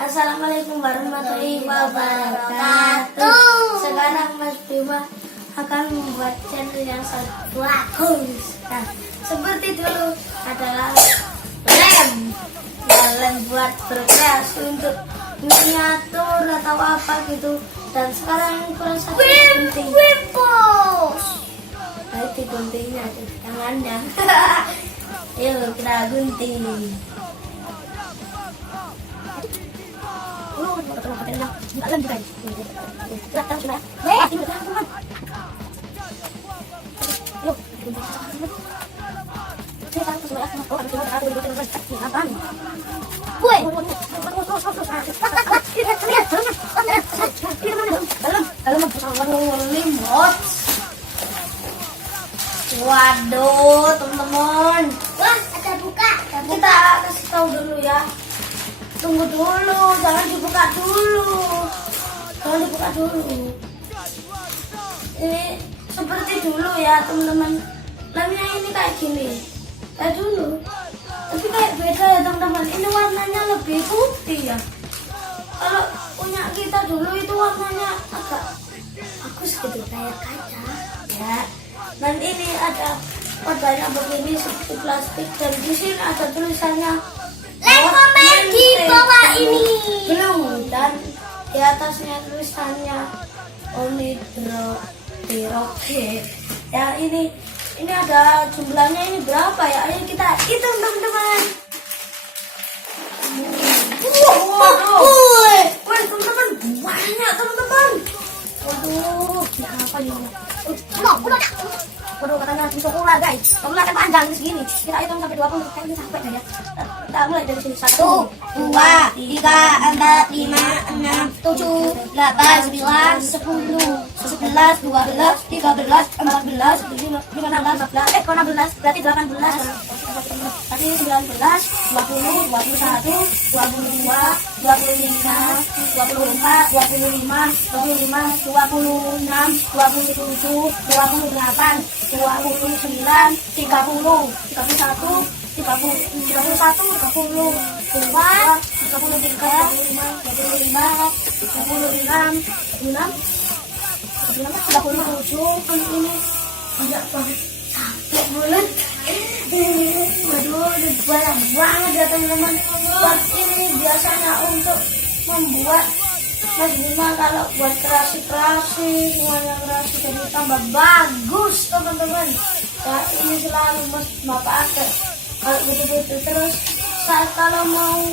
Assalamualaikum warahmatullahi wabarakatuh. Sekarang Mas Bima akan membuat channel yang sangat bagus. Nah, seperti dulu adalah lem buat berkreasi untuk miniatur atau apa gitu. Dan sekarang yang kurang satu penting. Baik diguntingnya tangannya. Yuk kita gunting. Waduh, teman-teman. Wah, ada buka. Kita kasih tahu dulu ya. Tunggu dulu, jangan dibuka dulu. Ini seperti dulu ya, teman-teman. Lemnya ini kayak gini. Kayak dulu. Tapi kayak beda ya, teman-teman. Ini warnanya lebih putih ya. Kalau punya kita dulu itu warnanya agak bagus gitu, kayak kaca ya. Dan ini ada wadahnya begini seperti plastik, dan di sini ada tulisannya Komen di bawah ini. Blue, dan di atasnya tulisannya Onidropiroke. Ya, ini ada jumlahnya, ini berapa ya? Ayo kita hitung, teman-teman. Wah, teman-teman, banyak, teman-teman. Waduh, ini apa ini? Waduh, katanya bisa ular, guys. Ular kan panjang segini. Kita hitung sampai 20, kayaknya sampai dah ya. Kita mulai dari sini. 1, 2, 3, 4, 5, 6, 7, 8, 9, 10, 11, 12, 13, 14, 15, 16. kok 16? Berarti 18. Tadi 19, 20, 21, 22, 25, 24, 25, 26, 27, 28, 29, 30, 31, 30, 31, 30, 33, 34, 35, 36, 37. Ini banyak banget. Capek banget. Waduh, banyak banget ya, teman-teman. Buat ini biasanya untuk membuat Mas Bima kalau buat kreasi-kreasi, semuanya kreasi jadi tambah bagus, teman-teman. Ya, ini selalu Mas Bima pakai kalau gitu-gitu. Terus saat kalau mau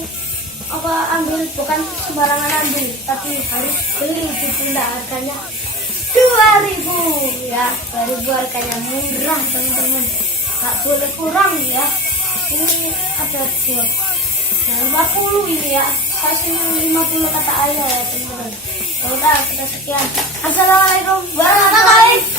ambil, bukan sembarangan ambil, tapi harus beli di bunda, harganya 2.000 ya. 2.000 harganya murah, teman-teman, gak boleh kurang ya. Ini ada 50 ini ya, hasilnya 50 kata ayah ya, teman-teman. Udah, kita sekian. Assalamualaikum warahmatullahi wabarakatuh.